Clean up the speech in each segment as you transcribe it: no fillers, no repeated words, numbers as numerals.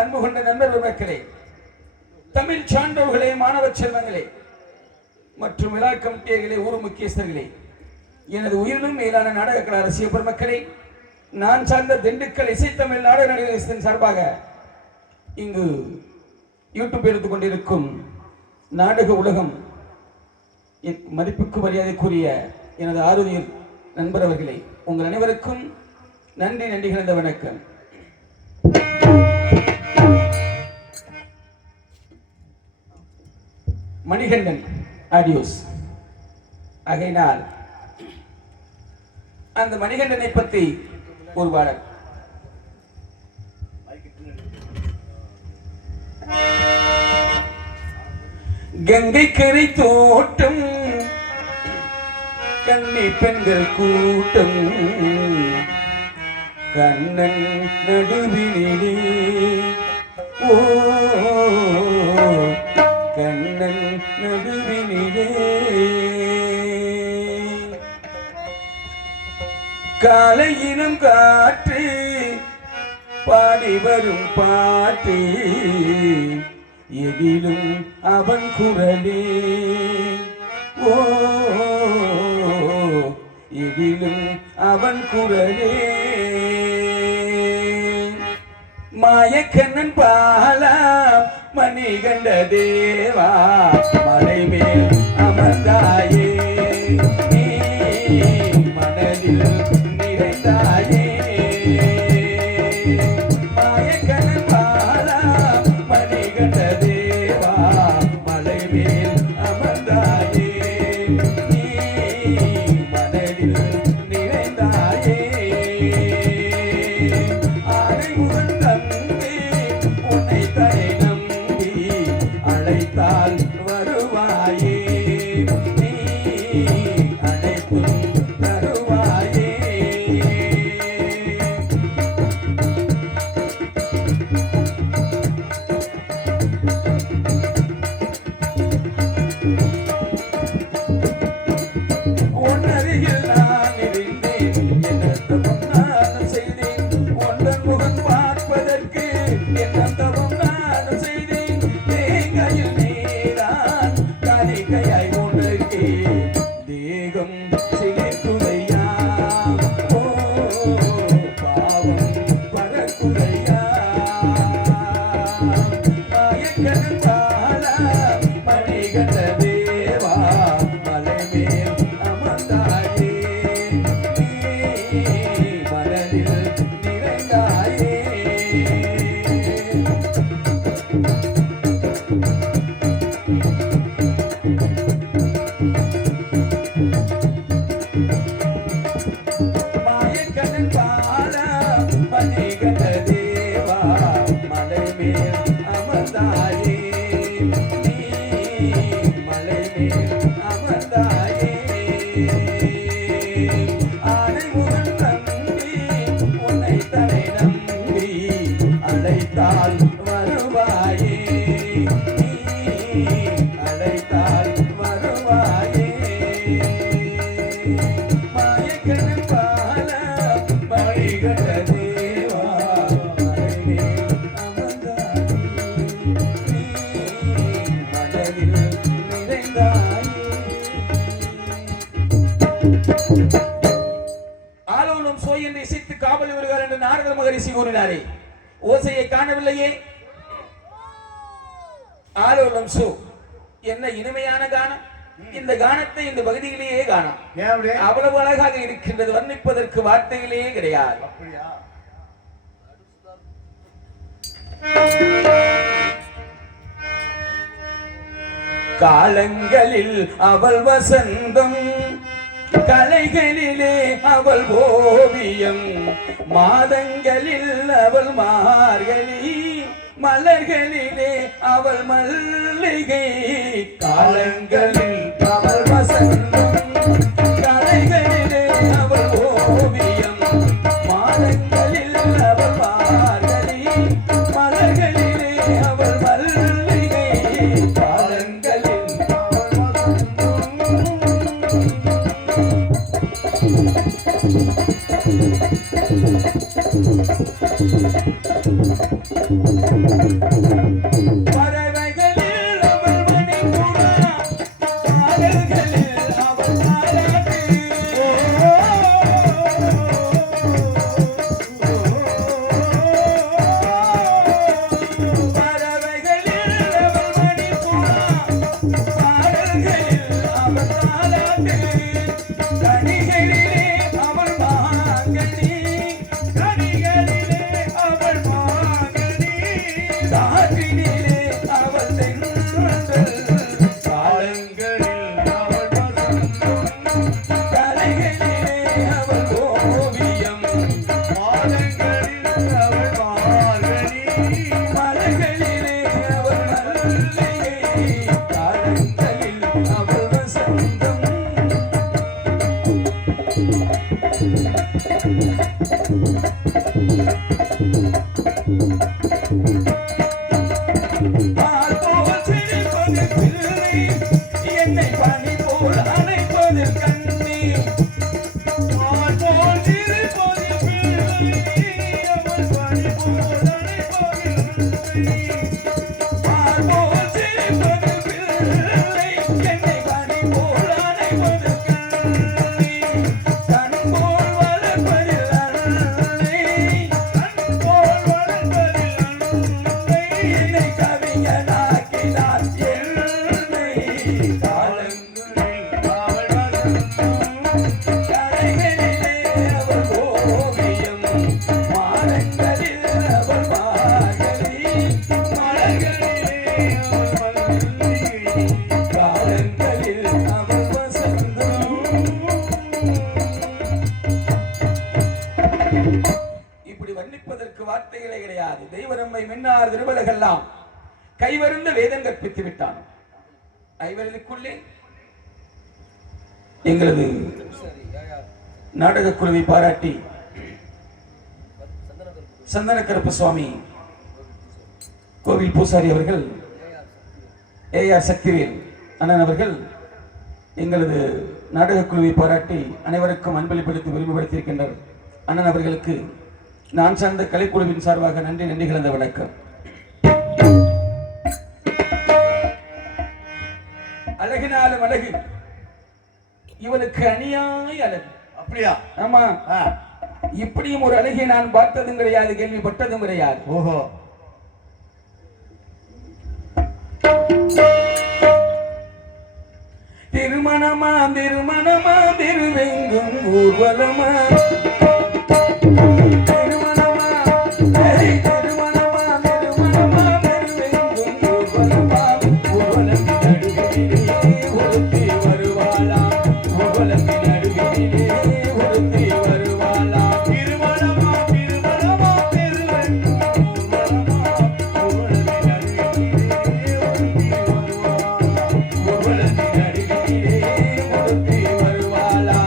அன்பு கொண்ட நண்பர்கள் மக்களே, தமிழ் சான்றோர்களே, மாணவ செல்வங்களே மற்றும் விழா கமிட்டியர்களே, ஊர் முக்கியஸ்தர்களே, எனது உயிரினும் மேலான நாடக கலா ரசிக பெருமக்களே, நான் சார்ந்த திண்டுக்கல் இசைத்தமிழ் நாடக நடிகர் சார்பாக இங்கு யூடியூப் எடுத்துக் கொண்டிருக்கும் நாடக உலகம் மதிப்புக்கு மரியாதைக்குரிய எனது ஆரோக்கியர் நண்பர் அவர்களே, உங்கள் அனைவருக்கும் நன்றி நன்றி கலந்த வணக்கம். மணிகண்டன் ஆடியோஸ் ஆகையினால் அந்த மணிகண்டனை பற்றி ஒரு பாடல். கங்கை கரை தோட்டம், கன்னி பெண்கள் கூட்டம், கண்ணன் நடுவினிலே, ஓ கண்ணன் நடுவினிலே, காலையினும் காற்று பாடி வரும் பாட்டு, எதிலும் அவன் குரலே, ஓ எதிலும் அவன் குரலே. மாயக்கண்ணன் பாலா மணிகண்ட தேவா, மலை மேல் அமர்ந்தாயே, நீ மனதில் நிறைந்தாயே. மாயக்கண்ணன் பாலா மணிகண்ட தேவா, மலை மேல் அமர்ந்தாயே, நீ மனதில் நிறைந்தாயே. ஆனைமுகன் தம்பி உன்னை தடை நம்பி அழைத்தால் வருவாயே, நீ அழைத்தும் தருவாயே. உன்னருகில் நான் இருந்தேன், என்னத்தவம் நான் செய்தேன், ஒன்றன் முகம் பார்ப்பதற்கு என்னத்தவம் நான் செய்தேன். தேங்காயில் நீரான் காணிக்கையாய் உனக்கே தேகம் சிலைக்குதையா, ஓ பாவம் பறக்குதையா. மாயக்கண்ணன் பாலா மணிகண்ட தேவா, மலை மேல் அமர்ந்தாயே, நீ மனதில் நிறைந்தாயே. அழைத்தால் வருவாயே அழைத்தால் வருவாயே மாயக்கண்ணன் பால மணிகண்ட தேவா மனதில் நிறைந்தாயே. ஆலோலம் சோய் என்று இசைத்து காவல் வருகிறார் என்று நாரத மகரிஷி கூறினாரே, ஓசையை காணவில்லையே. ஆலோலம் சோ என்ன இனிமையான கானம். இந்த கானத்தை இந்த பகுதியிலேயே காணாம். அவ்வளவு அழகாக இருக்கின்றது, வர்ணிப்பதற்கு வார்த்தைகளே கிடையாது. காலங்களில் அவள் வசந்தம், கலைகளிலே அவள் ஓவியம், மாதங்களில் அவள் மார்கழி, மலர்களிலே அவள் மல்லிகை. காலங்களில் அவள் வசந்தம், கலைகளிலே அவள் ஓவியம், மாதங்களில் அவள் மார்கழி, மலர்களிலே அவள் மல்லிகை. காலங்களில் பறவைகளில் அவள் மணிப்புறா, பாடல்களில் அவள் பாராட்டு. பறவைகளில் அவள் மணிப்புறா, பாடல்களில் அவள் பாராட்டு. கனிகளிலே அவள் மாங்கனி, கனிகளிலே அவள் மாங்கனி, காற்றினிலே அவள் தென்றல். காலங்களில் அவள் வசந்தம், கலைகளிலே அவள் ஓவியம், மாதங்களில் அவள் மார்கழி, மலர்களிலே அவள் மல்லிகை. காலங்களில் அவள் வசந்தம். பால் போல் சிரிப்பது பிள்ளை, என்னை பனி போல் அணைப்பது கண்ணி. பால் போல் சிரிப்பது பிள்ளை, அவள் பனி போல் அணைப்பது கண்ணி. பால் போல் சிரிப்பது பிள்ளை, என்னை பனி போல் அணைப்பது கண்ணி. கண் போல் வளர்ப்பதில் அன்னை, கண் போல் வளர்ப்பதில் அன்னை, என்னை கவிஞனாக்கினார் என்னை. காலங்களில் அவள் வசந்தம், கலைகளிலே அவள் ஓவியம், மாதங்களில் அவள் மார்கழி, மலர்களிலே அவள் மல்லிகை. காலங்களில் அவள் வசந்தம். இப்படி வர்ணிப்பதற்கு வார்த்தைகளே கிடையாது. தெய்வரம்மை மின்னார் திருவலகெல்லாம் கைவருந்த வேதம் கற்பித்து விட்டான். ஐவர்களுக்குள்ளே எங்களது நாடக குழுவை பாராட்டி சந்தனக்கருப்பு சுவாமி கோவில் பூசாரி அவர்கள், ஏஆர் சக்திவேல் அண்ணன் அவர்கள் எங்களது நாடக குழுவை பாராட்டி அனைவருக்கும் அன்பளிப்படுத்தி விரும்பப்படுத்தியிருக்கின்றனர். அண்ணன் அவர்களுக்கு நான் சார்ந்த கலைக்குழுவின் சார்பாக நன்றி கலந்த வணக்கம். அழகினாலும் அழகு, இவனுக்கு அநியாய அழகு. அப்படியா? ஆமா, இப்படியும் ஒரு அழகியை நான் பார்த்ததும் கிடையாது, கேள்விப்பட்டதும் கிடையாது. ஓஹோ. திருமணமா திருமணமா திருவெங்கும் ஊர்வலமா, திருமணமா திருமணமா திருமணமா திருவெங்கும் ஊர்வலமா, ஊர்வலத்தின் நடுவிலே ஒருத்தி வருவாளா, ஊர்வலத்தின் நடுவிலே ஒருத்தி வருவாளா. திருமணமா திருமணமா திருவெங்கும் ஊர்வலமா, ஊர்வலத்தின் நடுவிலே ஒருத்தி வருவாளா, ஊர்வலத்தின் நடுவிலே ஒருத்தி வருவாளா.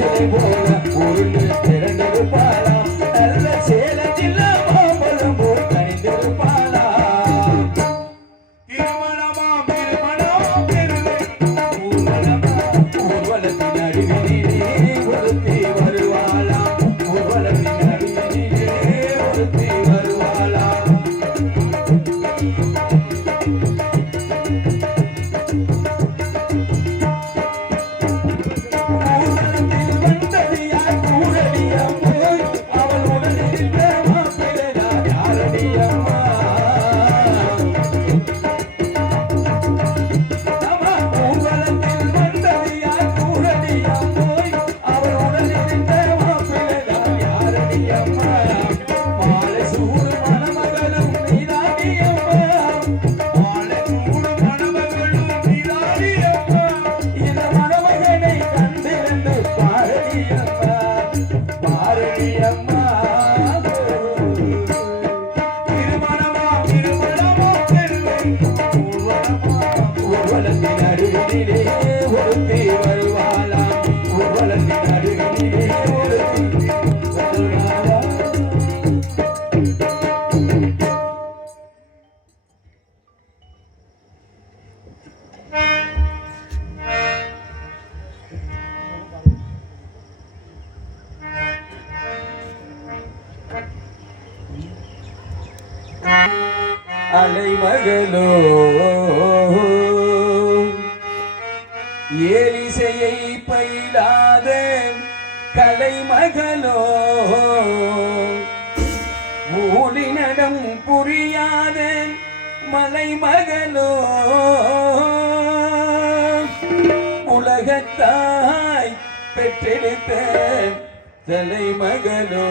சிலை போல உருண்டு திரண்டிருப்பாளா நல்ல சேலத்தில் மாம்பழம் போல் கணிந்திருப்பாளா ஊர்வலத்தின் அருகினிலே ஒருத்தி வருவாளா ஊர்வலத்தின் அருகினிலே ஒருத்தி வருவாளா அலைமகளோ ஏலிசையை பயிலாத கலைமகளோ மூலினடம் புரியாத மலைமகளோ உலகத்தாய் பெற்றெடுத்த தலைமகளோ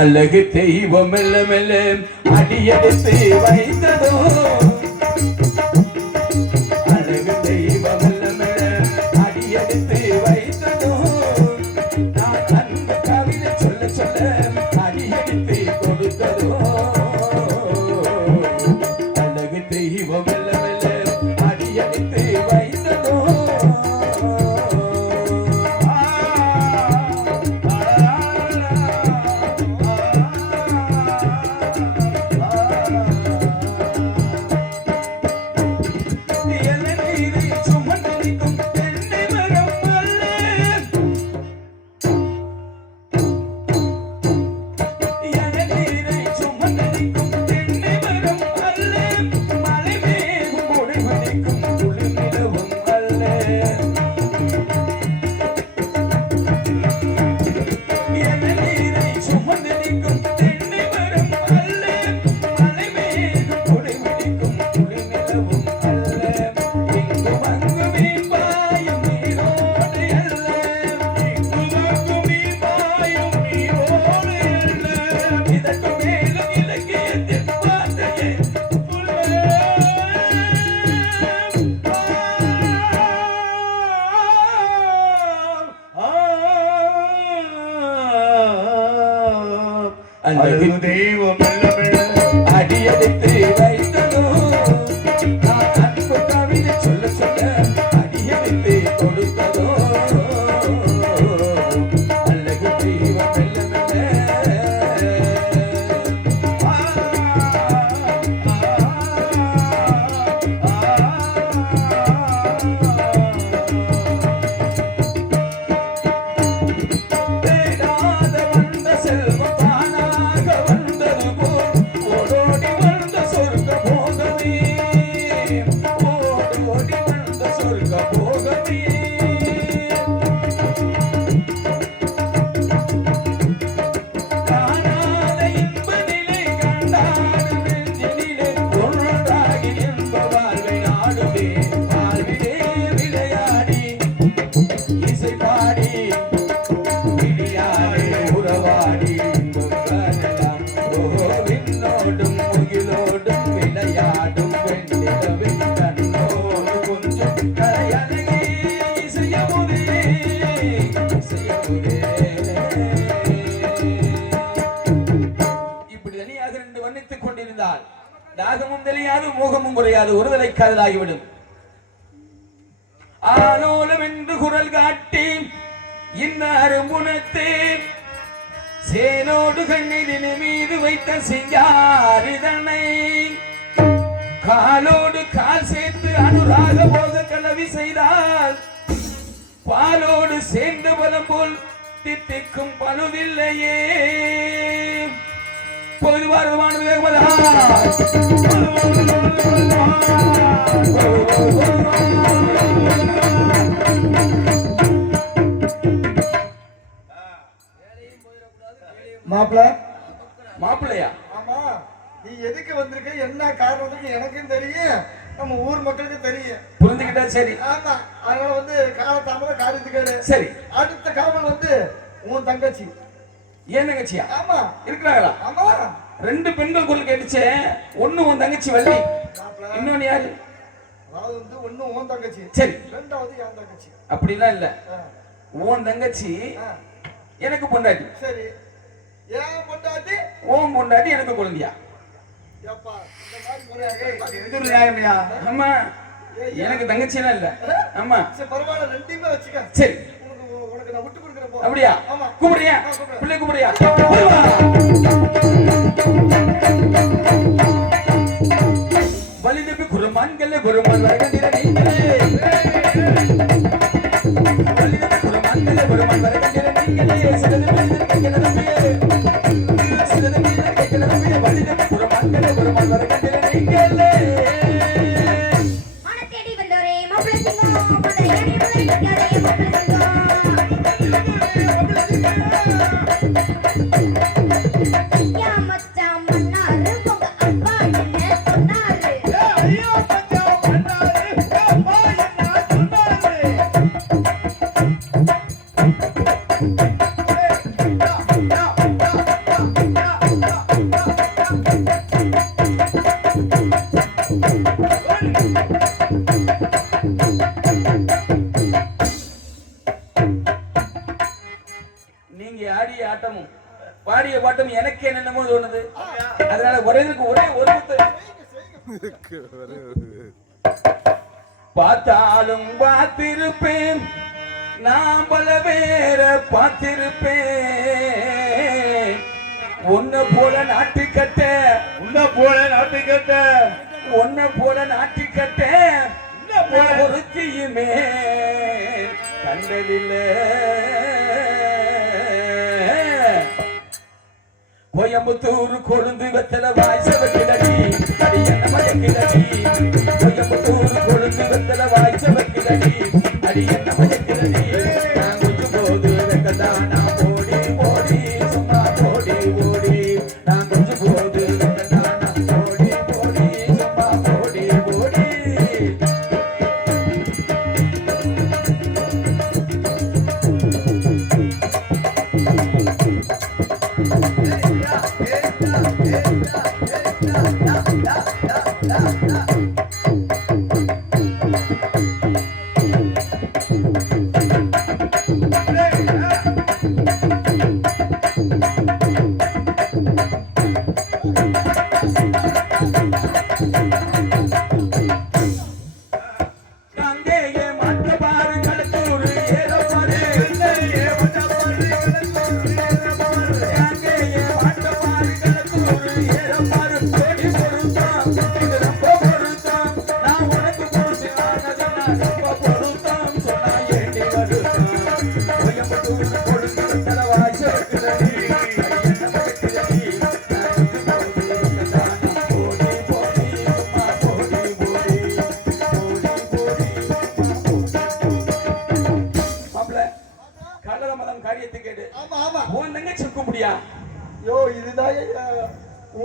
அழகு தெய்வம் மெல்ல மெல்ல அடியெடுத்து வைத்ததோ அழகு தெய்வம் மெல்ல மெல்ல அடியெடுத்து வைத்ததோ நான் அன்பு கவிதை சொல்ல சொல்ல அடியெடுத்து கொடுத்ததோ அழகு தெய்வம் மெல்ல மெல்ல அடியெடுத்து வைத்ததோ அழகு தெய்வம் மெல்ல மெல்ல அடியெடுத்து வைத்ததோ நான் அன்பு கவிதை சொல்ல சொல்ல அடியெடுத்து கொடுத்ததோ அழகு தெய்வம் மெல்ல மெல்ல தேடாத வந்த செல்வம் தானாக வந்தது போல் தாகமும் தெரியாது மோகமும் குறையாது ஒருதலை காதலாகிவிடும். ஆலோலம் என்று குரல் காட்டி இந்த அருமுனத்தே சேனோடு கண்ணீரின் மீது வைத்த சிங்காரிதனை காலோடு கால் சேர்த்து அனுராக போக கலவி செய்தால் பாலோடு சேர்ந்த பலம் போல் தித்திக்கும் பழுவில்லையே. பொதுவாரமானது வேகமதா மாப்பிள்ள மாப்பிள்ளையா? ஆமா, நீ எதுக்கு வந்திருக்க, என்ன காரணத்துக்கு எனக்கும் தெரியும், நம்ம ஊர் மக்களுக்கு தெரியும். புரிஞ்சுக்கிட்டா சரி. ஆமா, அதனால வந்து காலத்தாமத காரியத்துக்கு சரி. அடுத்த காவல் வந்து உன் தங்கச்சி. ஏன் தங்கச்சியா? ஆமா, இருக்கிறாங்களா? ஆமா, 2 பெண்கள் குரல் கேட்டுச்சே. ஒண்ணு உன் தங்கச்சி வள்ளி, இன்னொன்னு யாரு? அதாவது வந்து ஒண்ணு உன் தங்கச்சி, சரி, ரெண்டாவது என் தங்கச்சி. அப்படிலாம் இல்ல. உன் தங்கச்சி எனக்கு பொண்டாட்டி. சரி, ஏன் பொண்டாட்டி? உன் பொண்டாட்டி எனக்கு குழந்தையா? ஏப்பா, இந்த மாதிரி முறையாக இது ஒரு நியாயமையா? ஆமா, எனக்கு தங்கச்சியெல்லாம் இல்ல. ஆமா, சரி பரவாயில்ல, ரெண்டையுமே வச்சுக்க. சரி, உனக்கு நான் விட்டு கொடுக்குறேன். அப்படியா? ஆமா, கூப்பிடுறியா? பிள்ளை கூப்பிடுறியா? வலிதப்பி குருமான்களே குருமான் வரகண்டிர நீங்களே, வலிதப்பி குருமான்களே குருமான் வரகண்டிர நீங்களே, சிலது மனிதன் கேட்கிறதே, சிலது மனிதன் கேட்கிறதே, வலிதப்பி குருமான்களே குருமான் வரகண்டிர நீங்களே. தேடி வந்தோரே மாப்பிள்ளை சிங்கம், மதுரையானே முளை நிற்காதே மாப்பிள்ளை சிங்கம். ஐயா மச்சான் மன்னாரு, உங்க அப்பா என்ன சொன்னாரு? ஐயோ மச்சான் பண்ணாரு, அப்பா என்ன சொன்னாரு? நீங்க ஆடிய ஆட்டமும் பாடிய பாட்டும் எனக்கு என்னென்னமோ தோணுது. அதனால ஒரேதுக்கு ஒரே ஒரு பார்த்தாலும் பார்த்திருப்பேன், நான் பல பேர பார்த்திருப்பேன். உன்னை போல நாட்டுக்கட்ட, உன்னை போல நாட்டுக்கட்ட, உன்னை போல நாட்டுக்கட்ட ஒருத்தியுமே கண்டதில்லை. கோயம்புத்தூர் கொழுந்து வெத்தல வாய்ச்சவ கிளடி, அடி என்ன மழை கிளடி. கோயம்புத்தூர் கொழுந்து வெத்தல வாய்ச்சவ கிளடி, அடி என்ன மழை கிளடி. நான் கொஞ்சம் போது வெக்கதானா ஓடி ஓடி, சும்மா ஓடி ஓடி. நான் கொஞ்சம் போது வெக்கதானா ஓடி ஓடி, சும்மா ஓடி ஓடி.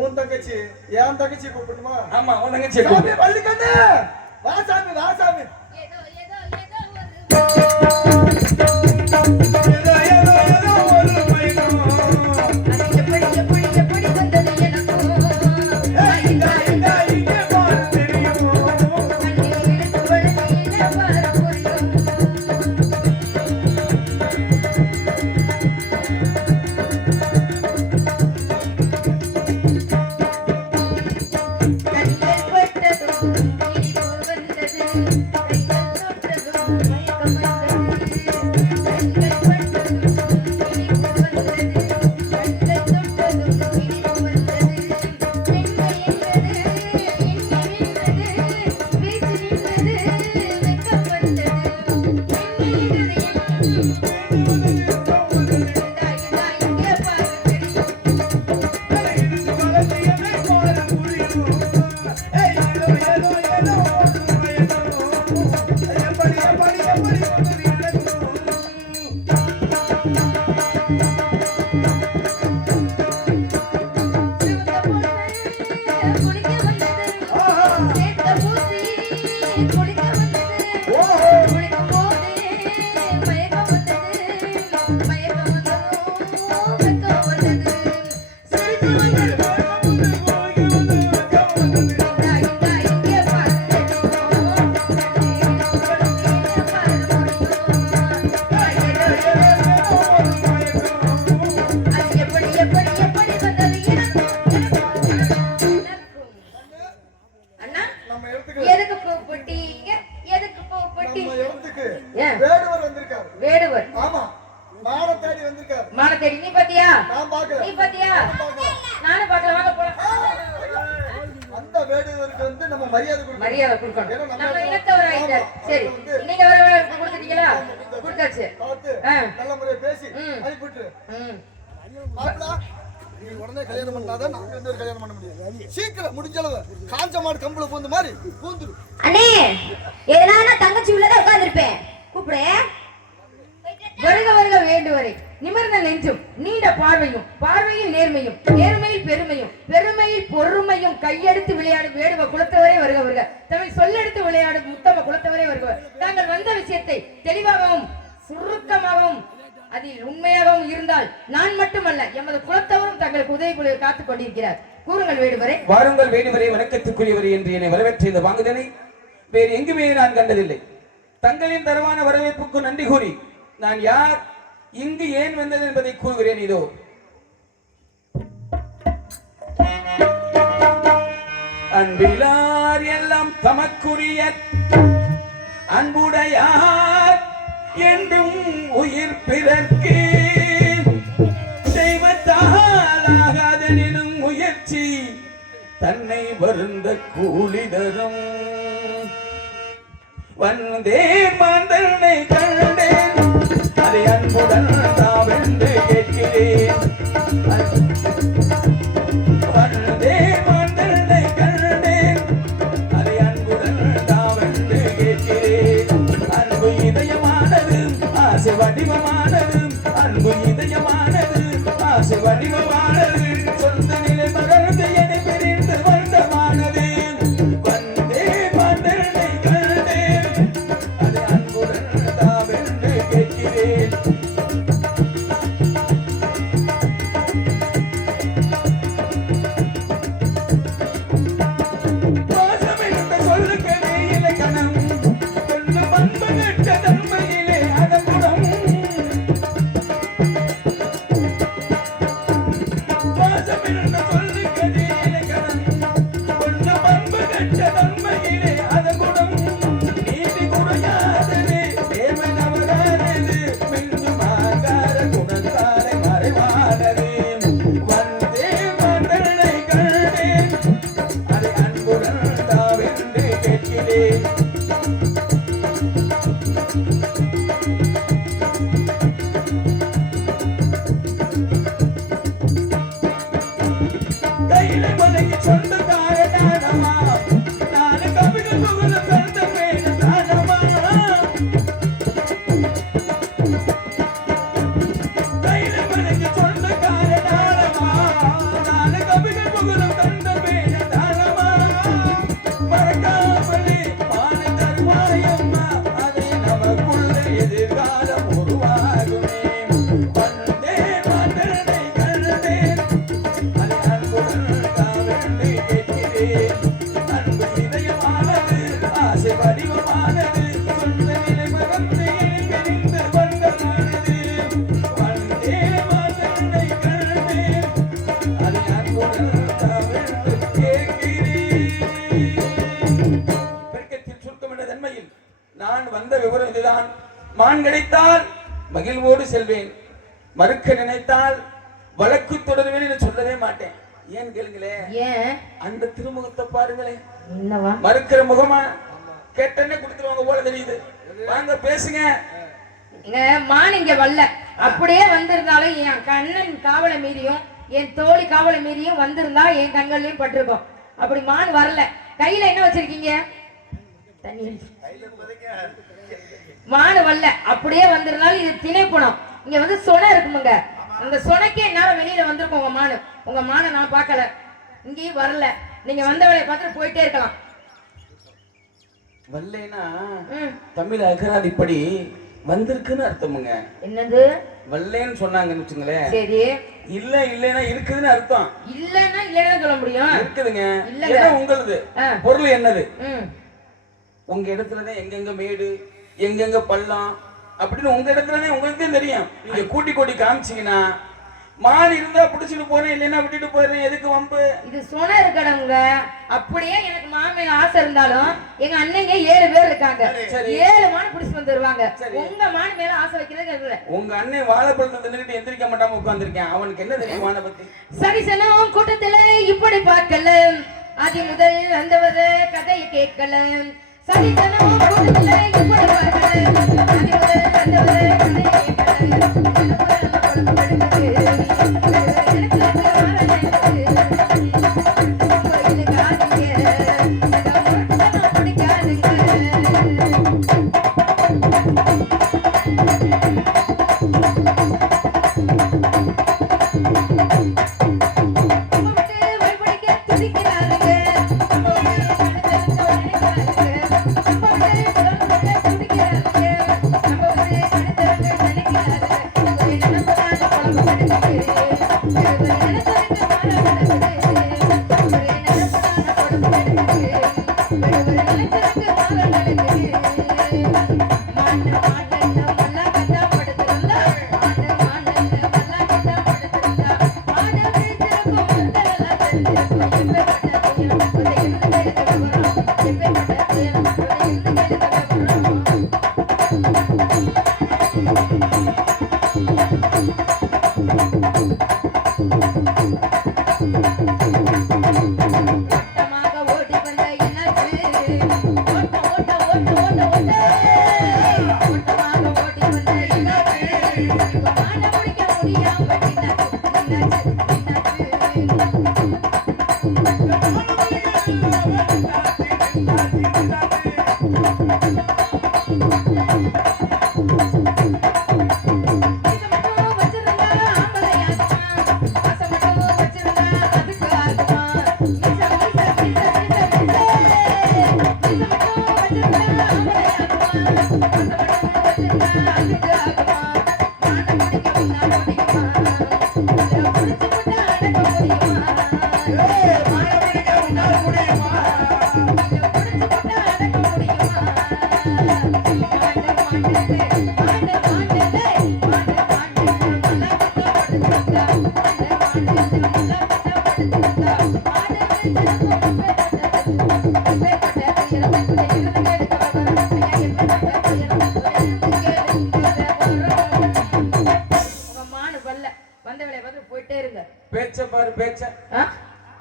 உன் தங்கச்சி என் தங்கச்சி கூப்பிட்டுமா? ஆமா, உன் தங்கச்சி கூப்பிடு. பள்ளிக்கண்ணு வா சாமி, வா சாமி. ஏதோ ஏதோ ஏதோ ஒரு எப்படி வந்தது எனக்கும் இங்கே பாரு தெரியும். கண்ணே வேடுவர் வந்திருக்காரு. வேடுவர் ஆமா, மானை தேடி வந்திருக்காரு. மானை தேடி நீ பாத்தியா? நான் பாக்கல. நீ பாத்தியா? நானும் பாக்கல. வாங்க போலாம். அந்த வேடுவருக்கு வந்து நம்ம மரியாதை கொடுக்கணும். மரியாதை கொடுக்கணும். நம்ம இனத்தவர் ஆயிட்டார். சரி, நீங்க வர கொடுத்துட்டீங்களா? கொடுத்தாச்சு. பார்த்து நல்ல முறையா பேசி அனுப்பிட்டு. மாப்பிளா, நீ உடனே கல்யாணம் பண்ணாதான் நாங்க வந்து கல்யாணம் பண்ண முடியும். சீக்கிரம் முடிஞ்ச அளவு காஞ்ச மாடு கம்பள பூந்து மாதிரி பூந்துரு. அண்ணே, எதனா நான் தங்கச்சி உள்ளத உட்கார்ந்திருப்பேன். கூப்பிடு. வருக வருக வேண்டுவரே. நிமிர்ந்த நெஞ்சும் நீண்ட பார்வையும் பார்வையில் நேர்மையும் நேர்மையில் பெருமையும் பெருமையில் பொறுமையும் கையெடுத்து விளையாடும் வேடுவ குலத்தவரே வருக வருக. தமிழ் சொல்லெடுத்து விளையாடும் முத்தம குலத்தவரே வருக. தாங்கள் வந்த விஷயத்தை தெளிவாகவும் சுருக்கமாகவும் அதில் உண்மையாகவும் இருந்தால் நான் மட்டுமல்ல எமது குலத்தவரும் தங்களுக்கு உதவி புரிய காத்துக் கொண்டிருக்கிறார். கூறுங்கள் வேடுவரே. வாருங்கள் வேடுவரே, வணக்கத்துக்குரியவரே என்று என்னை வரவேற்ற இந்த வாங்குதனை வேறு எங்குமே நான் கண்டதில்லை. தங்களின் தரமான வரவேற்புக்கு நன்றி கூறி நான் யார், இங்கு ஏன் வந்தது என்பதை கூறுகிறேன். இதோ அன்பிலார் எல்லாம் தமக்குரிய அன்புடையார் என்றும் உயிர் பிறர்க்கு தெய்வத்தாலாகாதெனும் முயற்சி தன்னை வருந்த கூலி தரும். வந்தே மாந்தனை கண்டேன், அதை அன்புடன் தாவென்று கேட்கிறேன். வந்தே மாந்தனை கண்டேன், அதை அன்புடன் தாவென்று கேட்கிறேன். அன்பு இதயமானது ஆசை வடிவமானது, அன்பு இதயமானது ஆசை வடிவமானது, சொந்த நிலை மறந்து என பிரிந்து வந்தமானது. வந்தே மாந்தனை கண்டேன், அதை அன்புடன் தாவென்று கேட்கிறேன். பாசம் என்ற சொல்லுக்கவே இலக்கணம், கொஞ்சம் அன்பு கட்ட தன்மையிலே அதகுணம். பாசம் என்ற சொல்லுக்கவே இலக்கணம், கொஞ்சம் அன்பு கட்ட தன்மையிலே அதகுணம். நீதி குறையாதது தேவனவரானது, மின்னும் ஆகார குணத்தாலே மறைவானது. வந்தே மாந்தனை கண்டேன், அதை அன்புடன் தாவென்று கேட்கிறேன். கையில மலைக்கு சொந்தக்கார தானமா, நாலு கவிகள் புகழ பிறந்த மேல தானமா. கையில மலைக்கு சொந்தக்கார தானமா, நாலு கவிகள் புகழ பிறந்த மேல தானமா. மறக்காமலே பானை தருவாயம்மா, அதை நமக்குள்ள எதிர்காலம் உருவாகுமே. வந்தே மாந்தனை கண்டேன், அதை அன்புடன் தாவென்று கேட்கிறேன். அன்பு இதயமானது ஆசை வடிவமானது, சொந்த நிலை மறந்து எரிந்து வந்தமானது. வந்தே மாந்தனை கண்டேன், அதை அன்புடன் தாவென்று கேட்கிறேன். பெருக்கத்தில் சுருக்கம் என்ற தன்மையில் நான் வந்த விவரம் இதுதான். மான் கிடைத்தால் மகிழ்வோடு செல்வேன், மறுக்க நினைத்தால் வழக்கு தொடருவேன் என்று சொல்லவே மாட்டேன். ஏன் கேளுங்களே, ஏன் அந்த திருமுகத்தை பாருங்களே, என்னவா? மறுக்கிற முகமா கேட்டனே கொடுத்துருவாங்க போல தெரியுது. வாங்க பேசுங்க. இங்க மான் இங்க வரல. அப்படியே வந்திருந்தாலும் என் கண்ணன் காவலை மீறியும் என் தோழி காவலை மீறியும் வந்திருந்தா என் கண்கள்லயும் பட்டிருக்கோம். அப்படி மான் வரல. கையில என்ன வச்சிருக்கீங்க? தண்ணி. மான் வரல. அப்படியே வந்திருந்தாலும் இது திணைப்புணம். இங்க வந்து சொனை இருக்குமுங்க. அந்த சொனைக்கே என்னால வெளியில வந்திருக்கோம் உங்க மானு. உங்க மானை நான் பார்க்கல, இங்கேயும் வரல. நீங்க வந்த வேலையை பார்த்துட்டு போயிட்டே இருக்கலாம். வல்லேனா தமிழ் அகராதிப்படி வந்திருக்குன்னு அர்த்தமுங்க. என்னது? வரலன்னு சொன்னாங்கன்னு வச்சுங்களேன். சரி. இல்லைன்னா இருக்குதுன்னு அர்த்தம். இல்லன்னா சொல்ல முடியும். இருக்குதுங்க. இல்லங்க. ஏன்னா உங்களுது பொருள் என்னது? உங்க இடத்துலதான் எங்கெங்க மேடு எங்கெங்க பள்ளம் அப்படின்னு உங்க இடத்துலதான் உங்களுக்கு தெரியும். நீங்க கூட்டி கூட்டி காமிச்சீங்கன்னா மான் இருந்தா புடிச்சிட்டு போறேன், இல்லைன்னா விட்டுட்டு போறேன், எதுக்கு வம்பு? இது சொன்னாரு கடவுங்க. அப்படியே எனக்கு மாமையில ஆசை இருந்தாலும் எங்க அண்ணங்க 7 பேர் இருக்காங்க. 7 மான் புடிச்சு வந்துருவாங்க. உங்க மான் மேல ஆசை வைக்கிறது இல்ல. உங்க அண்ணன் வாழைப்பழத்தை தின்னுட்டு எந்திரிக்க மாட்டாம உட்கார்ந்திருக்கேன். அவனுக்கு என்ன தெரியும் மானை பத்தி? சரிசனம் கூட்டத்துல இப்படி பார்க்கல, ஆதி முதல் வந்தவர கதையை கேட்கல. சரிசனம் கூட்டத்துல இப்படி பார்க்கல, ஆதி முதல் வந்தவர கதையை கேட்கல.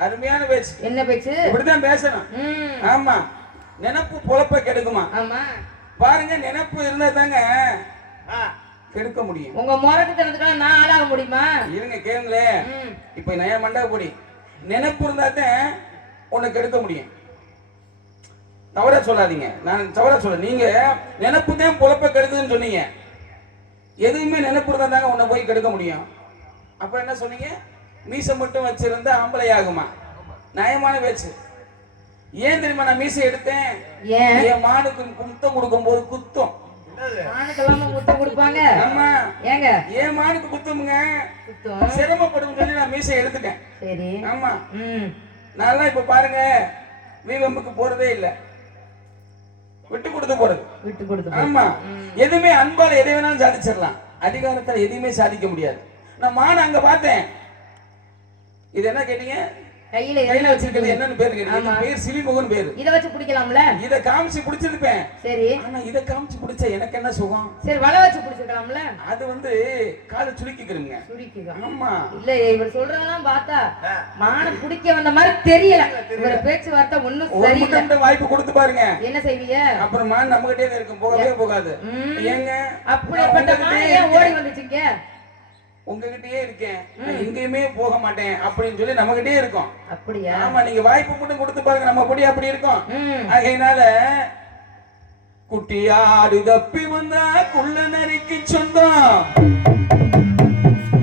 அருமையான பேச்சு. என்ன பேச்சு? இப்படிதான் பேசணும். ஆமா, நினைப்பு பொழப்ப கெடுக்குமா? ஆமா, பாருங்க, நினைப்பு இருந்தா தாங்க கெடுக்க முடியும். உங்க முறக்கு தெரிஞ்சுக்கலாம் நான் ஆளாக முடியுமா? இருங்க கேளுங்களே. இப்ப நான் மண்டா போடி நினைப்பு இருந்தா தான் உன்னை கெடுக்க முடியும். தவறா சொல்லாதீங்க, நான் தவறா சொல்ல. நீங்க நினைப்பு தான் பொழப்ப கெடுக்குதுன்னு சொன்னீங்க. எதுவுமே நினைப்பு இருந்தா தாங்க உன்னை போய் கெடுக்க முடியும். அப்ப என்ன சொன்னீங்க? மீசை மட்டும் வச்சிருந்தா ஆம்பளை ஆகுமா? நயமான பேச்சு. ஏன் தெரியுமா நான் மீசை எடுத்தேன்? என் மானுக்கு முத்தம் கொடுக்கும் போது குத்தம். முத்தம் கொடுப்பாங்க. ஆமா, ஏங்க ஏன் மானுக்கு குத்தமுங்க சிரமப்படும் சொல்லி நான் மீசை எடுத்துட்டேன். சரி. ஆமா, நான் இப்ப பாருங்க வீவம்புக்கு போறதே இல்ல, விட்டு கொடுத்து போறது. விட்டு கொடுத்து. ஆமா, எதுவுமே அன்பால எதை வேணாலும் சாதிச்சிடலாம், அதிகாரத்துல எதையுமே சாதிக்க முடியாது. நான் மான அங்க பார்த்தேன். இது என்ன கேட்டீங்க? கையில வச்சிருக்கிறது என்னன்னு பேரு கேட்டீங்க? பேர் சிலிமுகன் பேரு. இத வச்சு பிடிக்கலாம்ல? இத காமிச்சு பிடிச்சிருப்பேன். சரி. ஆனா இத காமிச்சு பிடிச்சா எனக்கு என்ன சுகம்? சரி, வலை வச்சு பிடிச்சிருக்கலாம்ல? அது வந்து காலை சுருக்கிக்கிறீங்க. சுருக்கிங்க. ஆமா. இல்ல இவர் சொல்றதெல்லாம் பார்த்தா மான பிடிக்க வந்த மாதிரி தெரியல. இவர பேச்சு வார்த்தை ஒண்ணும் சரியில்லை. ஒரு வாய்ப்பு கொடுத்து பாருங்க. என்ன செய்வீங்க? அப்புறம் மான நம்ம கிட்டே இருக்கும், போகவே போகாது. ஏங்க அப்படிப்பட்ட மான ஏன் ஓடி வந்துச்சீங்க? உங்ககிட்டயே இருக்கேன், எங்கேயுமே போக மாட்டேன் அப்படின்னு சொல்லி நம்ம கிட்டே இருக்கோம். அப்படியா? ஆமா, நீங்க வாய்ப்பு மட்டும் கொடுத்து பாருங்க, நம்ம படி அப்படி இருக்கோம். அதனால குட்டியாடு தப்பி வந்தா குள்ள நரிக்கு சொந்தம்,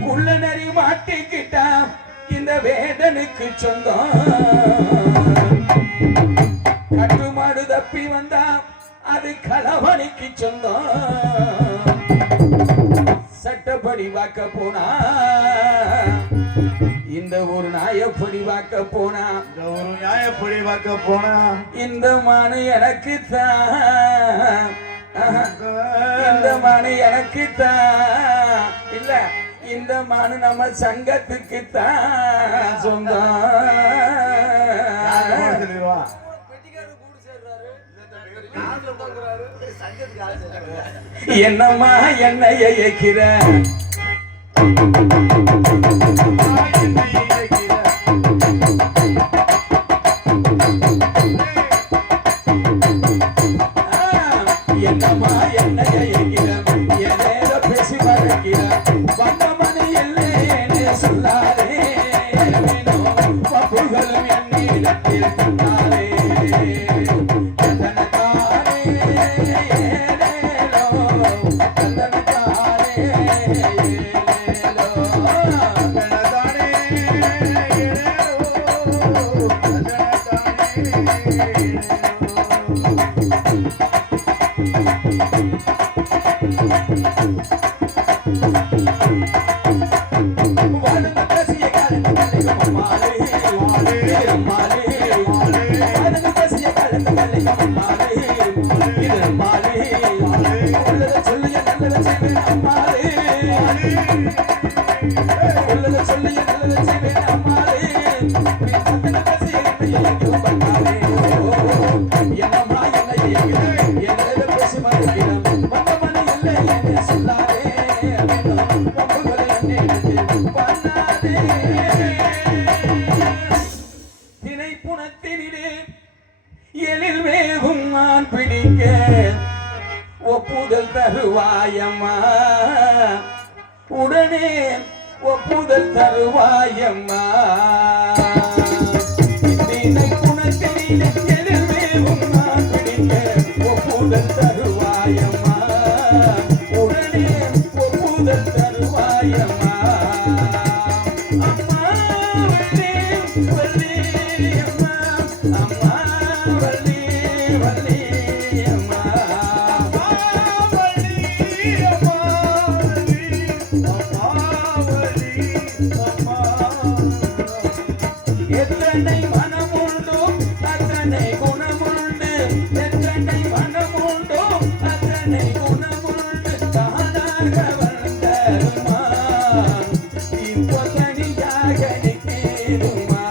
குள்ள நரி மாட்டிக்கிட்டா இந்த வேடனுக்கு சொந்தம், கட்டுமாடு தப்பி வந்தா அது களவனுக்கு சொந்தம். எப்படி பார்க்க போனா இந்த ஒரு நாய் எப்படி பார்க்க போனா இந்த ஒரு நாய் எப்படி பார்க்க போனா இந்த மானு எனக்கு தான் இந்த மானு எனக்கு தான் இல்ல இந்த மானு நம்ம சங்கத்துக்கு தான் சொந்தம் சொல்லிடுவா என்னம்மா என்னைய இயக்கிற என்னம்மா என்னைய இயக்கிற ஏதேதோ பேசி மறக்கிற வந்தமணி இல்லைன்னு சொல்லாதே பப்புகளும் என்னிடத்தில் சொன்னாரே எழில் வேகும் நான் பிடிக்க ஒப்புதல் தருவாயம்மா உடனே ஒப்புதல் தருவாயம்மா தினை குணத்தினிலே எழில் வேகும் நான் பிடிக்க ஒப்புதல் தருவாயம்மா உடனே ஒப்புதல் தருவாயம்மா அம்மா வள்ளி வள்ளி அம்மா அம்மா வள்ளி வள்ளி அம்மா எத்தனை மனமுண்டோ அத்தனை குணமுண்டு எத்தனை மனமுண்டோ அத்தனை குணமுண்டு தானாக வந்தருமா இப்போ தனியாக நிற்கிறோமா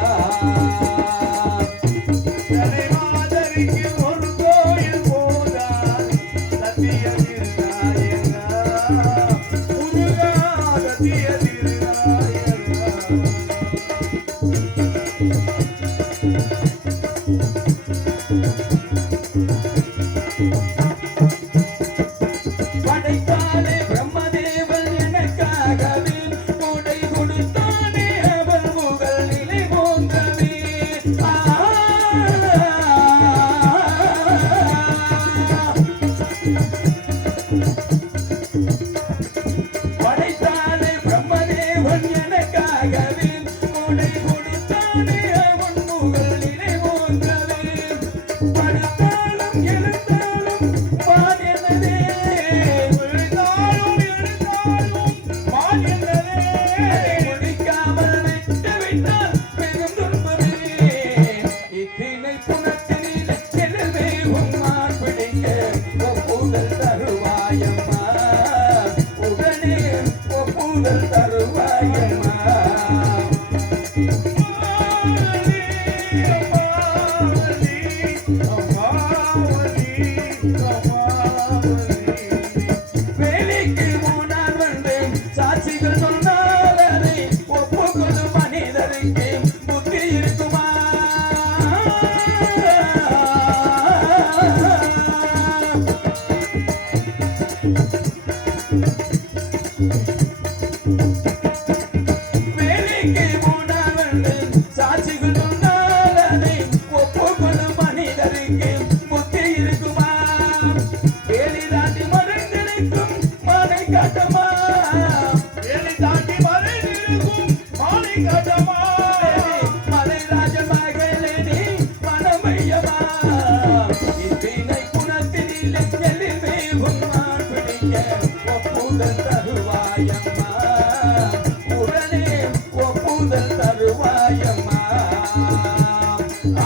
மாதரிக்கு ஒரு கோயில் போதால் சத்தியம் இருந்தாயங்க முருகா சத்தியம் இருந்தாயங்க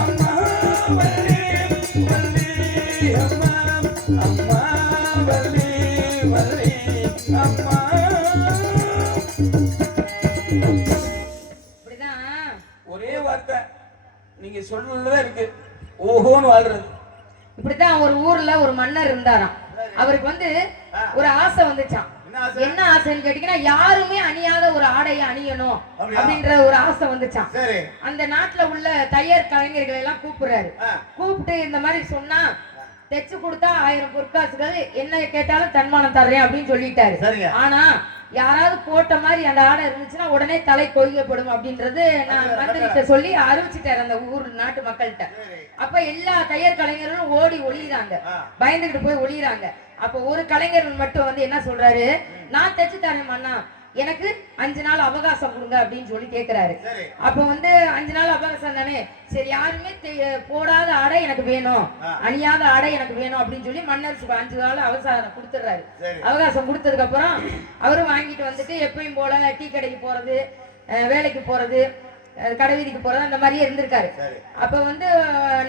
அம்மா வள்ளி வள்ளி அம்மா அம்மா வள்ளி வள்ளி அம்மா. இப்படிதான் ஒரே வார்த்தை நீங்க சொல்றதுதான் இருக்கு, ஓஹோன்னு வாழ்றது. இப்படித்தான் ஒரு ஊர்ல ஒரு மன்னர் இருந்தாராம். அவருக்கு வந்து ஒரு ஆசை வந்துச்சான். என்ன ஆசைன்னு கேட்டீங்கன்னா, யாருமே அணியாத ஒரு ஆடையை அணியணும் அப்படின்ற ஒரு ஆசை வந்துச்சான். அந்த நாட்டுல உள்ள தையர் கலைஞர்களை எல்லாம் கூப்பிடுறாரு. கூப்பிட்டு இந்த மாதிரி சொன்னா தைச்சு கொடுத்தா 1000 பொற்காசுகள், என்ன கேட்டாலும் தன்மானம் தர்றேன் அப்படின்னு சொல்லிட்டாரு. ஆனா யாராவது போட்ட மாதிரி அந்த ஆடை இருந்துச்சுன்னா உடனே தலை கொய்யப்படும் அப்படின்றது நான் மந்திரிட்ட சொல்லி அறிவிச்சுட்டாரு அந்த ஊர் நாட்டு மக்கள்கிட்ட. அப்ப எல்லா தையர் கலைஞர்களும் ஓடி ஒளியிறாங்க, பயந்துகிட்டு போய் ஒளியிறாங்க. அப்ப ஒரு கலைஞர் மட்டும் வந்து என்ன சொல்றாரு, நான் தைச்சு தரேன் அண்ணா, எனக்கு 5 நாள் அவகாசம் கொடுங்க அப்படின்னு சொல்லி கேட்கிறாரு. அப்ப வந்து 5 நாள் அவகாசம் தானே, சரி யாருமே போடாத ஆடை எனக்கு வேணும், அணியாத ஆடை எனக்கு வேணும் அப்படின்னு சொல்லி மன்னர் 5 நாள் அவகாசம் கொடுத்துடுறாரு. அவகாசம் கொடுத்ததுக்கு அப்புறம் அவரும் வாங்கிட்டு வந்துட்டு எப்பயும் போல டீ கடைக்கு போறது, வேலைக்கு போறது, கடை வீதிக்கு போறது, அந்த மாதிரியே இருந்திருக்காரு. அப்ப வந்து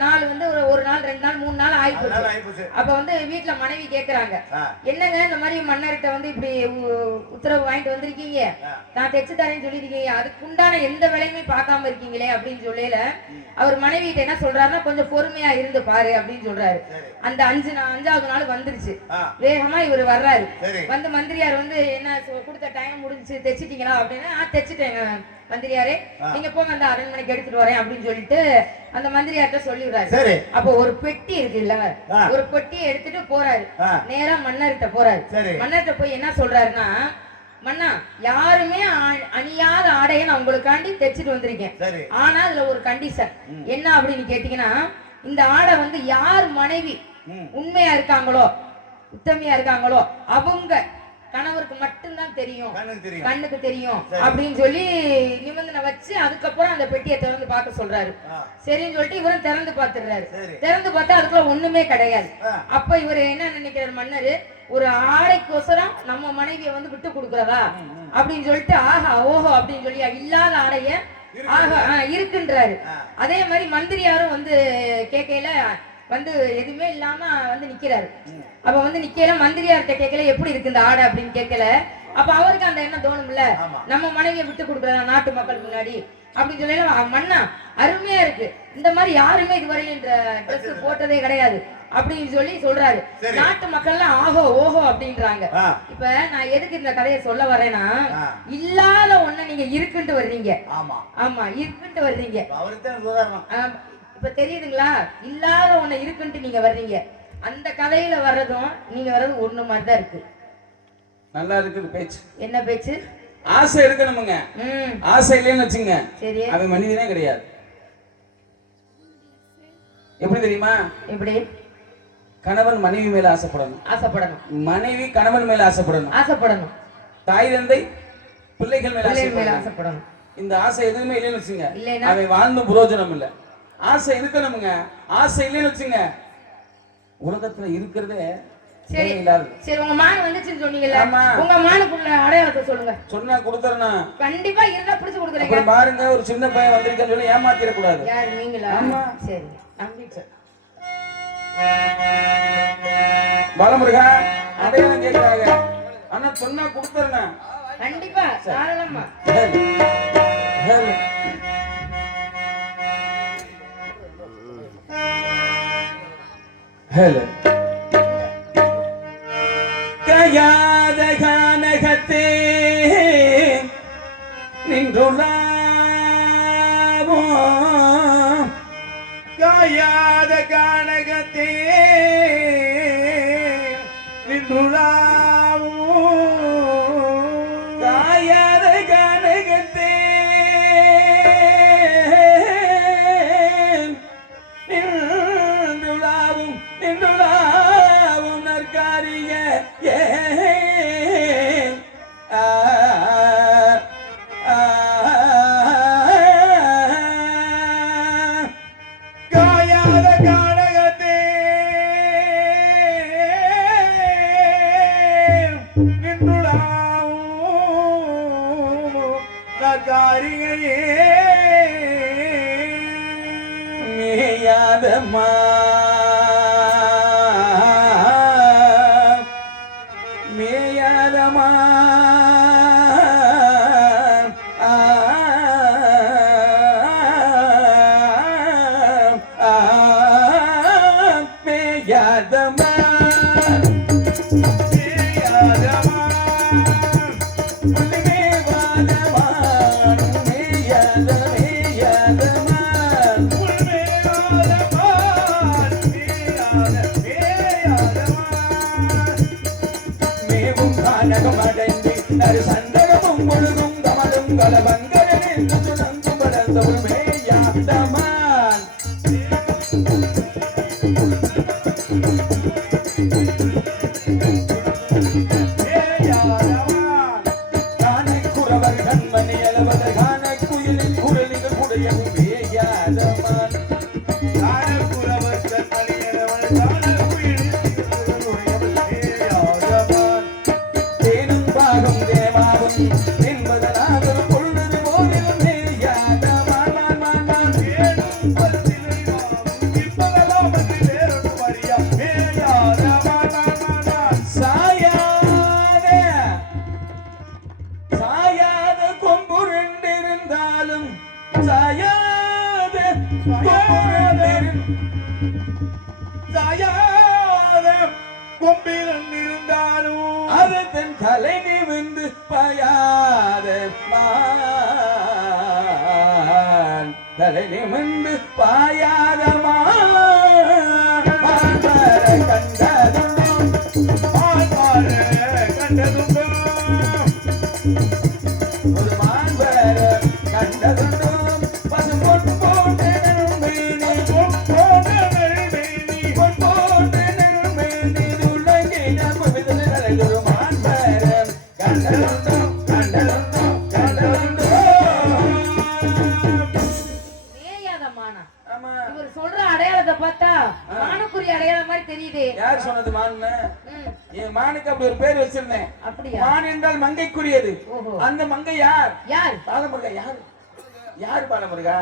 நாள் வந்து ஒரு நாள் 2 நாள் 3 நாள் ஆயிப்போச்சு. அப்ப வந்து வீட்டுல மனைவி கேக்குறாங்க, என்னங்க இந்த மாதிரி மன்னர்கிட்ட வந்து இப்படி உத்தரவு வாங்கிட்டு வந்திருக்கீங்க, நான் தைச்சு தரேன்னு சொல்லிருக்கீங்க, அதுக்கு உண்டான எந்த வேலையுமே பார்க்காம இருக்கீங்களே அப்படின்னு சொல்லல அவர் மனைவி கிட்ட என்ன சொல்றாருன்னா, கொஞ்சம் பொறுமையா இருந்து பாரு அப்படின்னு சொல்றாரு. அந்த 5வது நாள் வந்துருச்சு. வேகமா இவர் வர்றாரு. வந்து மந்திரியார் வந்து என்ன கொடுத்த டைம் முடிஞ்சு தைச்சிட்டீங்களா அப்படின்னா, தைச்சிட்டேங்க மந்திரியாரே, நீங்க போங்க அந்த அரண்மனைக்கு எடுத்துட்டு வரேன் அப்படின்னு சொல்லிட்டு அந்த மந்திரியார்ட்ட சொல்லிடுறாரு. அப்ப ஒரு பெட்டி இருக்கு இல்ல, ஒரு பெட்டியை எடுத்துட்டு போறாரு, நேரா மன்னர்கிட்ட போறாரு. மன்னர்கிட்ட போய் என்ன சொல்றாருன்னா, மன்னா யாருமே அணியாத ஆடையை நான் உங்களுக்காண்டி தைச்சிட்டு வந்திருக்கேன், ஆனா அதுல ஒரு கண்டிஷன் என்ன அப்படின்னு கேட்டீங்கன்னா, இந்த ஆடை வந்து யார் மனைவி உண்மையா இருக்காங்களோ உத்தமையா இருக்காங்களோ அவங்க கணவருக்கு மட்டும்தான் தெரியும், கண்ணுக்கு தெரியும் அப்படின்னு சொல்லி நிபந்தனை வச்சு அதுக்கப்புறம் அந்த பெட்டியை திறந்து பார்க்க சொல்றாரு. சரின்னு சொல்லிட்டு இவரும் திறந்து பார்த்துடுறாரு. திறந்து பார்த்தா அதுக்குள்ள ஒண்ணுமே கிடையாது. அப்ப இவர் என்ன நினைக்கிறார் மன்னரு, ஒரு ஆடைக்கோசரம் நம்ம மனைவியை வந்து விட்டு கொடுக்கறதா அப்படின்னு சொல்லிட்டு ஆஹா ஓஹோ அப்படின்னு சொல்லி இல்லாத ஆடைய ஆஹா இருக்குன்றாரு. அதே மாதிரி மந்திரியாரும் வந்து கேட்கையில வந்து எதுவுமே இல்லாம வந்து நிக்கிறாரு. அப்ப வந்து நிக்கல, மந்திரியார்கிட்ட கேட்கல எப்படி இருக்கு இந்த ஆடை அப்படின்னு கேட்கல. அப்ப அவருக்கு அந்த எண்ணம் தோணும்ல, நம்ம மனைவியை விட்டு கொடுக்குறதா நாட்டு மக்கள் முன்னாடி அப்படின்னு சொல்லி, மன்னா அருமையா இருக்கு, இந்த மாதிரி யாருமே இதுவரையும் இந்த ட்ரெஸ் போட்டதே கிடையாது அப்படின்னு சொல்லி சொல்றாரு. நாட்டு மக்கள் எல்லாம் ஆஹோ ஓஹோ அப்படின்றாங்க. இப்ப நான் எதுக்கு இந்த கதையை சொல்ல வரேன்னா, இல்லாத ஒண்ணு நீங்க இருக்குன்ட்டு வர்றீங்க. ஆமா இருக்குன்ட்டு வர்றீங்க. இப்ப தெரியுதுங்களா, இல்லாத ஒண்ணு இருக்குன்ட்டு நீங்க வர்றீங்க. அந்த கதையில வர்றதும் நீங்க வர்றது ஒண்ணு மாதிரிதான் இருக்கு. நல்லா இருக்குது பேச்சு. என்ன பேச்சு? ஆசை இருக்கணுமுங்க. ஆசை இல்லைன்னு வச்சுங்க, சரி அவன் மனிதனே கிடையாது. எப்படி தெரியுமா? எப்படி? கணவன் மனைவி மேல ஆசைப்படணும், மனைவி கணவன் மேல ஆசைப்படணும், தாய் தந்தை பிள்ளைகள் மேல ஆசைப்படணும். இந்த ஆசை எதுவுமே இல்லைன்னு வச்சுங்க, அவன் வாழ்ந்து பிரயோஜனம் இல்லை. ஆசை இருக்கணுமுங்க. ஆசை இல்லைன்னு வச்சுங்க, உலகத்துல இருக்கிறதே சரி சரி. உங்க மான வந்துச்சுன்னு சொன்னீங்கல்ல, உங்க மானுக்குள்ள அடையாளத்தை சொல்லுங்க. சொன்னா கொடுத்துறேன், கண்டிப்பா இருந்தா பிடிச்சு கொடுக்குறீங்க. பாருங்க, ஒரு சின்ன பையன் வந்திருக்கேன்னு சொல்லி ஏமாத்திட கூடாது. யாரு நீங்களா? ஆமா சரி நம்பிச்சு. பாலமுருகா அடையாளம் கேட்கிறாங்க, ஆனா சொன்னா கொடுத்துறேன் கண்டிப்பா தாராளமா. ஹலோ கயாத கானகத்தே நின்றுள்ளாவோ, காயாத கானகத்தே நின்றுள்ளாவோ, காயாத கானகத்தே நின்றுள்ளாவும் நற்காரிய காயா மேயாதம்மா மேயாதம்மா மேயாதம்மா சந்தகமும் முழுகும் கமலும் கலபங்களில் சுழங்கும் படந்தவும் மேயாதமான் காணக்குறவர் கண்மணி அளவதர் காண குயிலின் குரலிகள் உடையவும் மேயாதமான் காணக்குறவர் கண்மணி அளவதர் காண குயிலின் குரலில் மேயாதமான் தேனும் பாகும் தேவாவும் என்பதனாக பொழுது போதிலும் மேயாதமான் மான் மான் தேனும் பல்சிலைவாவும் இப்பதெல்லாம் வந்து வேறொரு மரியா மேயாதமான் மான் சாயாத கொம்பு ரெண்டிருந்தாலும் சாயாத கொம்பிருந்தாலும் அது தன் தலை நிமிர்ந்து பாயாத மான் தலை நிமிர்ந்து பாயாத மான் கண்டதுண்டோ ஒரு மாண்பர கண்டதுண்டோ பசும் பொன் போன்ற நெருமேனி பொன் போன்ற நெருமேனி பொன் போன்ற நெருமேனி துளங்கின புவிதல் நலைதொரு மாண்பர கண்டதுண்டோ கண்டதுண்டோ கண்டதுண்டோ மேயாதமானா ஆமா இவர் சொல்ற அடையாளத்தை பார்த்தா மானுக்குரிய அடையாளம் மாதிரி தெரியுது. யார் சொன்னது மான்னு என் மானுக்கு அப்படி ஒரு பேர் வச்சிருந்தேன். அப்படியா? மான் என்றால் மங்கைக்குரியது. ஓஹோ. அந்த மங்கை யார்? யார்? பாலமுருகா யார்? யார் பாலமுருகா?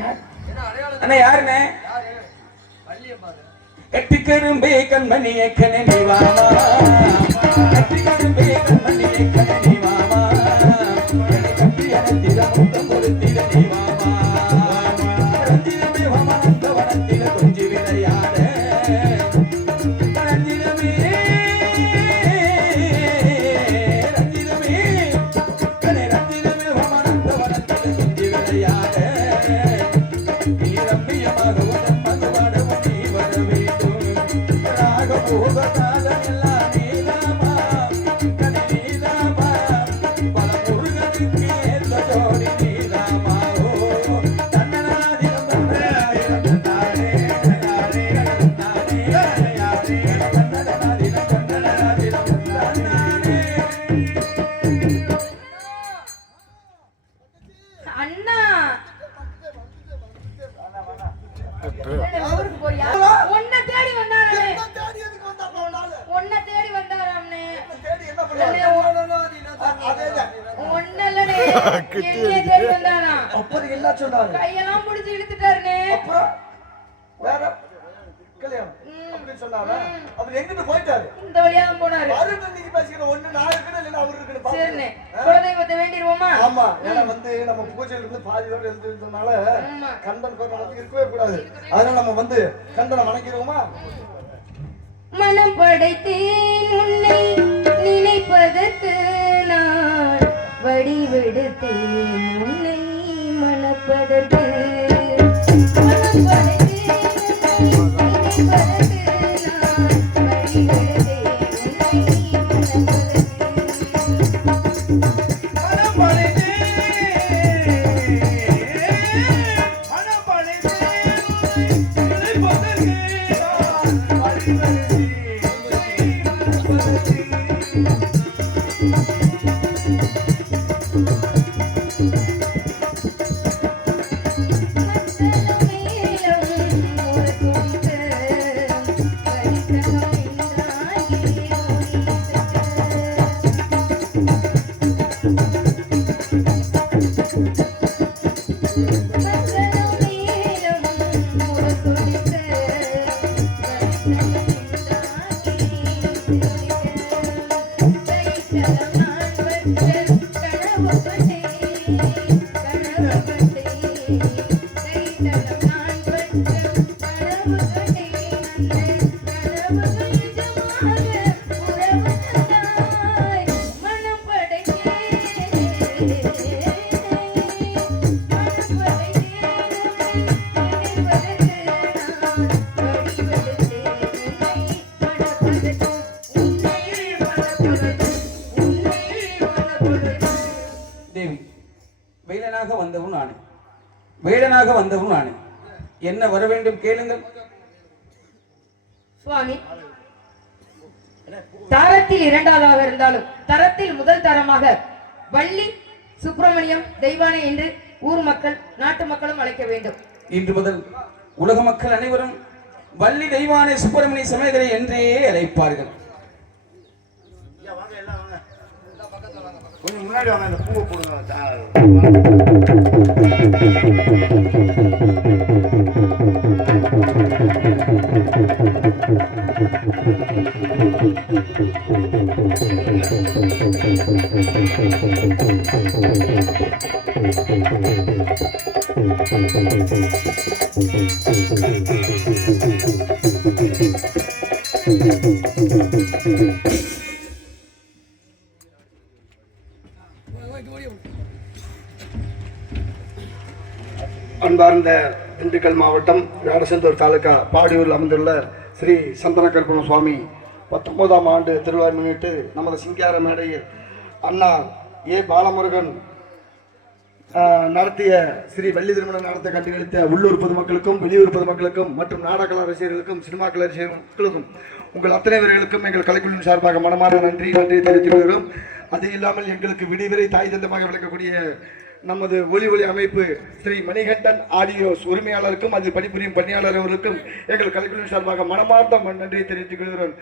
யார்? அண்ணா யாருண்ணே? கட்டிக்கரும்பே கண்மணியே கனனி வாமா கட்டிக்கரும்பே கண்மணியே கனனி வாமா என்னை கட்டி அனத்தில முத்தம் கொடுத்திட நீ வாமா ரஞ்சிதமே வமனந்த வனத்தில கொஞ்சி விளையாட ரஞ்சிதமே ரஞ்சிதமே கனே ரஞ்சிதமே வமனந்த வனத்தில கொஞ்சி விளையாட நீ ரம்மியமாக உடன் மதுவாடவும் நீ வர வேண்டும் ராக போகத்தாத எல்லாம் நீதாமா கனி நீதாமா பல முருகனுக்கு ஏற்ற ஜோடி நீதாமா ஓ தன்னனாதிரம் தன்னனாதிரம் தானே தானே தானே யாரே தன்னனாதிரம் தன்னனாதிரம் தானே அண்ணா ஊருக்கு போறியா? உன்னை தேடி வந்தாரே. தேடி எதுக்கு வந்தா போனாலும் உன்னை தேடி வந்தாராம்னே. தேடி என்ன பண்ணுவாங்க? அதேதான். ஒண்ணு இல்லனே. என்னைய தேடி வந்தாராம். அப்புறம் என்ன சொன்னாங்க? கையெல்லாம் பிடிச்சு இழுத்துட்டாருனே. அப்புறம் வேற கல்யாணம் அப்படின்னு சொன்னாங்க. அவர் எங்கிட்டு போயிட்டாரு? இந்த வழியா தான் போனாரு. மறுபடியும் நீங்க பேசிக்கிற ஒண்ணு நான் இருக்கணும் இல்லைன்னா அவர் இருக்கணும் சரிண்ணே. பாருங்க. குலதெய்வத்தை வேண்டிடுவோமா? ஆமா ஏன்னா வந்து நம்ம பூஜையில இருந்து பாதியோட இருந்ததுனால ஆமா. கந்தன் கோரணத்துக்கு இருக்கவே கூடாது. அதனால நம்ம வந்து கந்தனை வணங்கிடுவோமா? மனம் படைத்தேன் உன்னை நினைப்பதற்கு நான் வடிவெடுத்தேன் உன்னை மணப்பதற்கு மனம் படைத்தேன் உன்னை நினைப்பதற்கு நான் வடிவெடுத்தேன் உன்னை மணப்பதற்கு தேவி, வேலனாக வந்தவன் நானே, வேலனாக வந்தவன் நானே. என்ன வர வேண்டும் கேளுங்கள். சுவாமி, தரத்தில் இரண்டாவதாக இருந்தாலும் தரத்தில் முதல் தரமாக வள்ளி சுப்பிரமணியம் தெய்வானை என்று ஊர் மக்கள் நாட்டு மக்களும் அழைக்க வேண்டும். இன்று முதல் உலக மக்கள் அனைவரும் வள்ளி தெய்வானை சுப்பிரமணிய சமேதரை என்றே அழைப்பார்கள். கொஞ்சம் முன்னாடி வாங்க, அந்த பூவை போடுங்க. அன்பார்ந்த திண்டுக்கல் மாவட்டம் வேடசந்தூர் தாலுகா பாடியூரில் அமைந்துள்ள ஸ்ரீ சந்தன கருப்பண சுவாமி 19ஆம் ஆண்டு திருவிழா முன்னிட்டு நமது சிங்கார மேடையில் அண்ணா ஏ பாலமுருகன் நடத்திய ஸ்ரீ வள்ளி திருமணம் நடத்த கண்டுகளித்த உள்ளூர் பொதுமக்களுக்கும் வெளியூர் பொதுமக்களுக்கும் மற்றும் நாடக ரசிகர்களுக்கும் சினிமா கலை ரசிகர்களுக்கும் உங்கள் அத்தனை பேர்களுக்கும் எங்கள் கலைக்குழுவின் சார்பாக மனமார்ந்த நன்றி தெரிவித்துக் கொள்கிறோம். அது இல்லாமல் எங்களுக்கு விடிவரை தாய் தந்தமாக விளக்கக்கூடிய நமது ஒலி அமைப்பு ஸ்ரீ மணிகண்டன் ஆடியோஸ் உரிமையாளருக்கும் அதில் பணிபுரியும் பணியாளர்களுக்கும் எங்கள் கலைக்குழுவின் சார்பாக மனமார்ந்த நன்றியை தெரிவித்துக் கொள்கிறோம்.